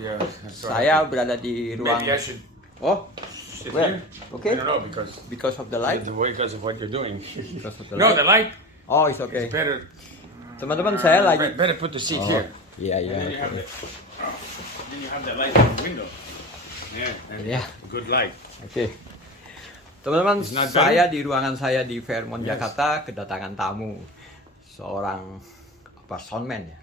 Yeah. Saya berada di ruang. Maybe I should Oh, sit well, here. okay. I don't know Because of the light. because of what you're doing. Because of the No, light. the light. Oh, it's okay. It's better. Teman-teman, saya lagi. Better put the seat Oh, here. iya, And then you iya. have then you have that light in the window. Yeah. and Yeah. Good light. Oke. Teman-teman, It's not saya di ruangan saya di Fairmont, Yes. Jakarta kedatangan tamu seorang soundman ya.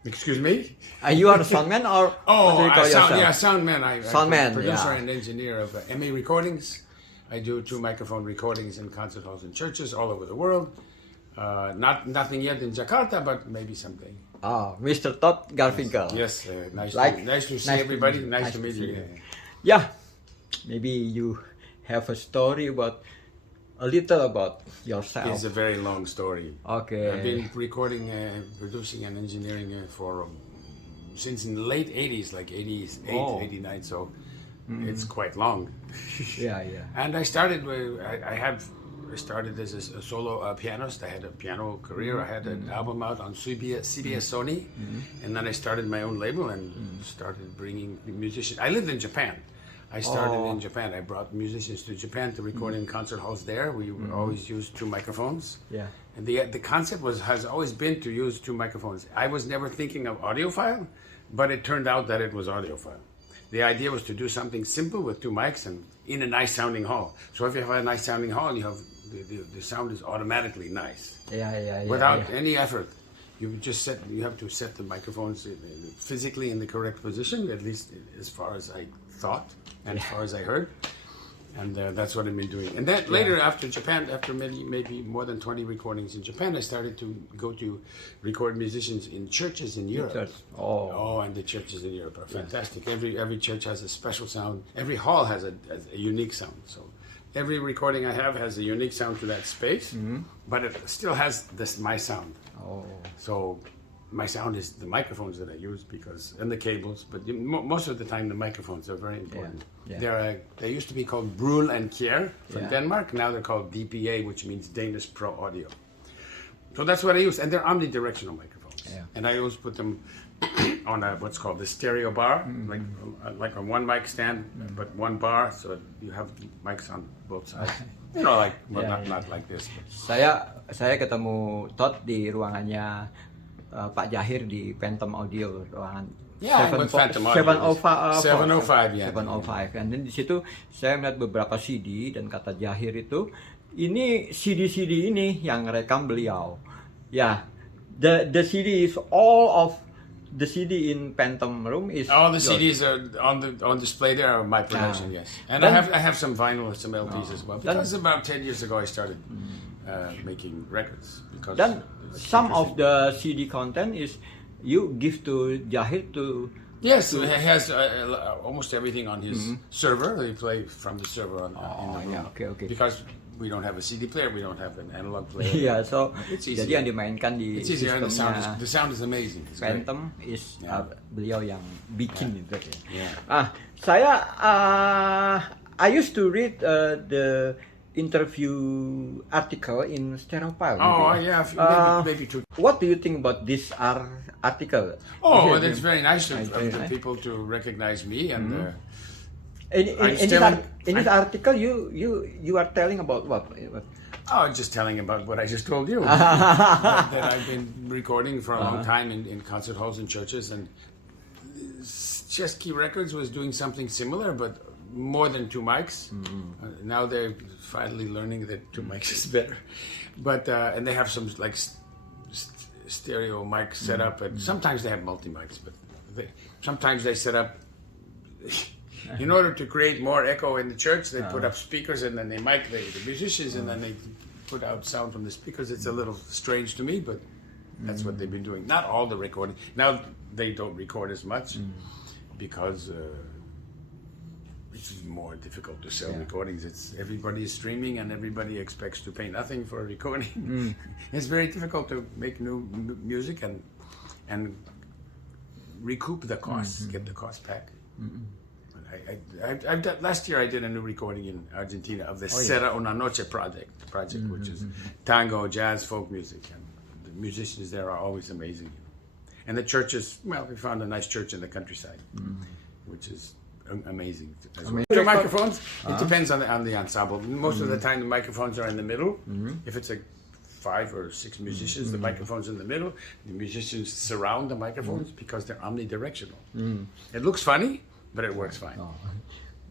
Excuse me? You are a soundman or what do you call yourself? soundman. Soundman, producer yeah. and engineer of MA Recordings. I do 2 microphone recordings in concert halls and churches all over the world. Nothing yet in Jakarta, but maybe someday. Oh, Mr. Todd Garfinkle. Yes, nice to see nice everybody. to- Nice to meet you. Yeah, maybe you have a story about a little about yourself. It's a very long story. Okay. I've been recording, producing, and engineering for since in the late 80s, like 88, Oh. 89. So it's quite long. Yeah. And I started. I started as a solo pianist. I had a piano career. I had an album out on CBS Sony, and then I started my own label and started bringing musicians. I lived in Japan. I started in Japan. I brought musicians to Japan to record in concert halls there. We would always use 2 microphones. Yeah. And the concept has always been to use 2 microphones. I was never thinking of audiophile, but it turned out that it was audiophile. The idea was to do something simple with 2 mics and in a nice sounding hall. So if you have a nice sounding hall, you have the sound is automatically nice. Yeah. Without any effort. You have to set the microphones physically in the correct position, at least as far as I thought and as far as I heard. And that's what I've been doing. And then later, after Japan, after maybe more than 20 recordings in Japan, I started to go to record musicians in churches in Europe. Church. Oh. And the churches in Europe are fantastic. Every church has a special sound. Every hall has a unique sound. So every recording I have has a unique sound to that space, but it still has my sound. Oh. So my sound is the microphones that I use and the cables, but most of the time the microphones are very important. Yeah. They used to be called Brul and Kjær from Yeah. Denmark. Now they're called DPA, which means Danish Pro Audio. So that's what I use, and they're omnidirectional microphones. Yeah. And I always put them on what's called the stereo bar, like on one mic stand, but one bar, so you have mics on both sides. Not like this. But. Saya ketemu Todd di ruangannya Pak Jahir di Phantom Audio ruangan. Yeah, with Phantom Audio. 705, yeah. 705. Dan di situ saya melihat beberapa CD dan kata Jahir itu ini CD ini yang rekam beliau. Ya, the CD is all of the CD in Phantom room is all the yours. CDs are on display there are my production, yes. And I have some vinyl, some LPs as well. Because about 10 years ago I started making records. Because Then some of the CD content is you give to Jahir to. Yes, he has almost everything on his server. They play from the server in the room. Yeah, okay. Because we don't have a CD player, we don't have an analog player. Yeah, so It's jadi easier. yang dimainkan di It's easier, and sistemnya the sound is amazing. It's great. Phantom is beliau yang bikin itu ya. Yeah. Saya I used to read the interview article in Stereopile. Oh, yeah, maybe 2. What do you think about this article? Oh, well, it's very nice of the people to recognize me and. In this article, you are telling about what? Oh, just telling about what I just told you. that I've been recording for a long time in concert halls and churches, and Chesky Records was doing something similar, but more than 2 mics. Now they're finally learning that 2 mics is better. But and they have some like stereo mic set up, and sometimes they have multi mics, but sometimes they set up. In order to create more echo in the church, they put up speakers and then they mic the musicians and then they put out sound from the speakers. It's a little strange to me, but that's what they've been doing. Not all the recording. Now they don't record as much because it's more difficult to sell recordings. Everybody is streaming and everybody expects to pay nothing for a recording. It's very difficult to make new music and recoup the costs, get the cost back. Last year I did a new recording in Argentina of the Será una Noche project, which is tango, jazz, folk music, and the musicians there are always amazing. And the churches, well, we found a nice church in the countryside, which is amazing. The microphones, it depends on the ensemble. Most of the time, the microphones are in the middle. If it's 5 or 6 musicians, the microphone's in the middle. The musicians surround the microphones because they're omnidirectional. It looks funny, but it works fine.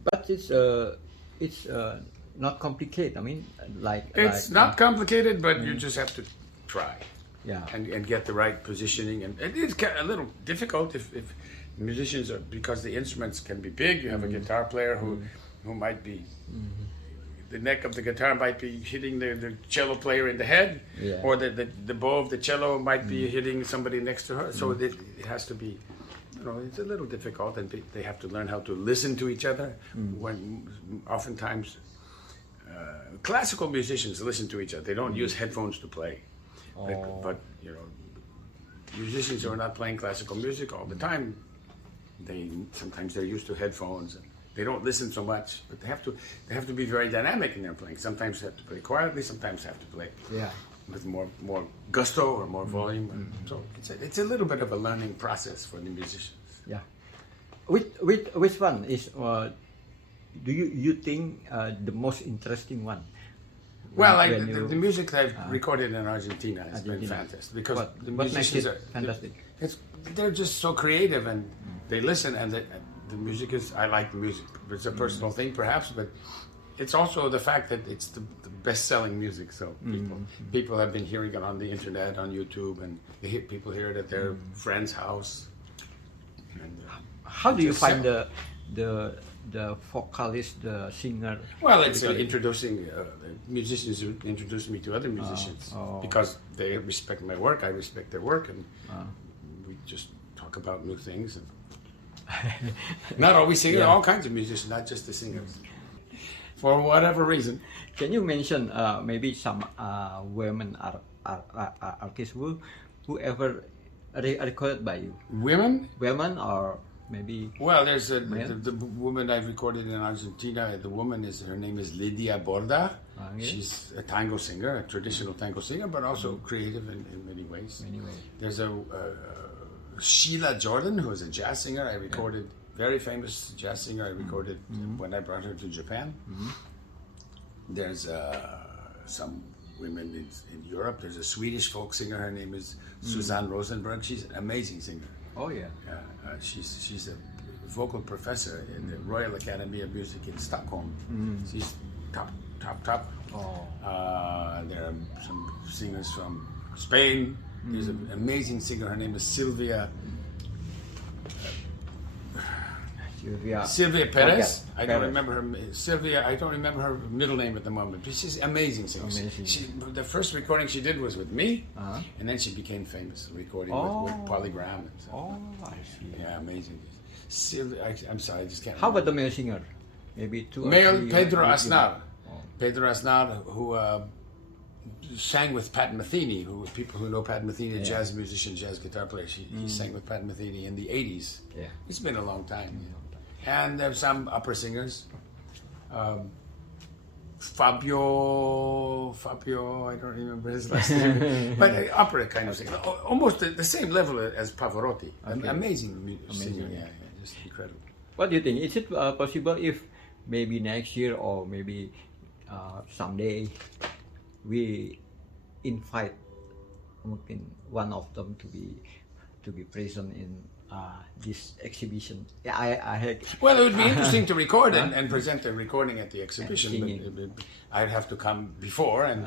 But it's not complicated. I mean, it's not complicated, but you just have to try. Yeah. And get the right positioning, and it is a little difficult if musicians are, because the instruments can be big. You have a guitar player who might be the neck of the guitar might be hitting the cello player in the head, or the bow of the cello might be hitting somebody next to her. So it has to be, it's a little difficult, and they have to learn how to listen to each other. When oftentimes classical musicians listen to each other, they don't use headphones to play. But musicians who are not playing classical music all the time, sometimes they're used to headphones and they don't listen so much. But they have to be very dynamic in their playing. Sometimes they have to play quietly. Sometimes they have to play with more gusto or more volume. So it's a little bit of a learning process for the musicians. Yeah. Which one is? Do you think the most interesting one? Well, the music that I've recorded in Argentina has been fantastic because the musicians are fantastic. They're just so creative, and they listen, and the music is. I like the music. It's a personal thing, perhaps, but it's also the fact that it's the best-selling music. So people have been hearing it on the internet, on YouTube, and people hear it at their friend's house. And, how do you find the vocalist, the singer? Well, it's introducing musicians who introduce me to other musicians because they respect my work, I respect their work, and we just talk about new things. And not always singers, all kinds of musicians, not just the singers. For whatever reason. Can you mention maybe some women artists who ever recorded by you? Women or maybe. Well, there's the woman I've recorded in Argentina. Her name is Lidia Borda. She's a tango singer, a traditional tango singer, but also creative in many ways. There's a Sheila Jordan, who is a jazz singer. I recorded, very famous jazz singer. I recorded when I brought her to Japan. There's some women in Europe. There's a Swedish folk singer. Her name is Susanne Rosenberg. She's an amazing singer. Oh yeah. She's a vocal professor in the Royal Academy of Music in Stockholm. She's top. There are some singers from Spain. There's an amazing singer. Her name is Silvia Perez. I don't remember her. I don't remember her middle name at the moment. But she's an amazing singer. The first recording she did was with me, and then she became famous recording with Polygram. And so. I see. Yeah, amazing. Silvia, I'm sorry, I just can't. How about the male singer? Maybe two. Pedro Aznar. Pedro Aznar, who sang with Pat Metheny. People who know Pat Metheny, jazz musician, jazz guitar player. He sang with Pat Metheny in the '80s. Yeah, it's been a long time. And there's some opera singers. Fabio, I don't remember his last name, but opera kind of singer, almost the same level as Pavarotti. Amazing singer, just incredible. What do you think? Is it possible if maybe next year or maybe someday we invite one of them to be present in this exhibition? Well, it would be interesting to record and present the recording at the exhibition. But I'd have to come before and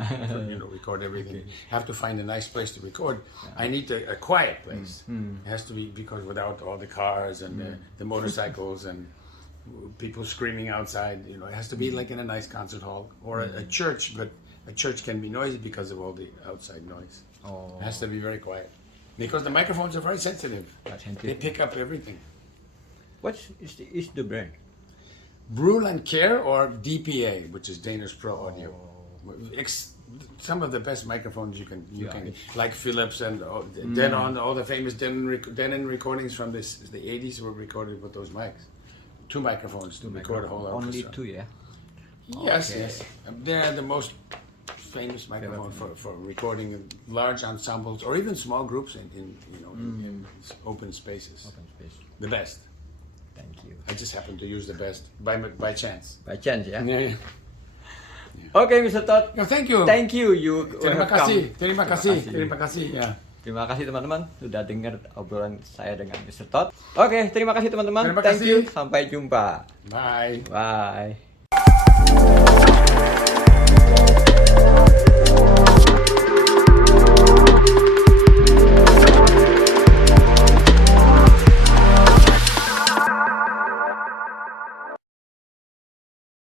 record everything. Have to find a nice place to record. I need a quiet place. It has to be, because without all the cars and the motorcycles and people screaming outside, it has to be like in a nice concert hall or a church. But a church can be noisy because of all the outside noise. It has to be very quiet. Because the microphones are very sensitive. They pick up everything. What is the brand? Brul and Care, or DPA, which is Danish Pro Audio. Some of the best microphones you can like Philips and Denon, all the famous Denon recordings from the 80s were recorded with those mics. 2 microphones to record a whole orchestra. Only 2, yeah? Yes. They're the most famous microphone for recording large ensembles or even small groups in open spaces. Open space. The best. Thank you. I just happen to use the best by chance. By chance ya. Yeah. Oke, Mr. Todd. No, thank you. Thank you. You Terima have come. Terima kasih. Ya. Terima kasih teman-teman sudah dengar obrolan saya dengan Mr. Todd. Oke, terima kasih teman-teman. Terima Thank kasih. you. Sampai jumpa. Bye. Bye.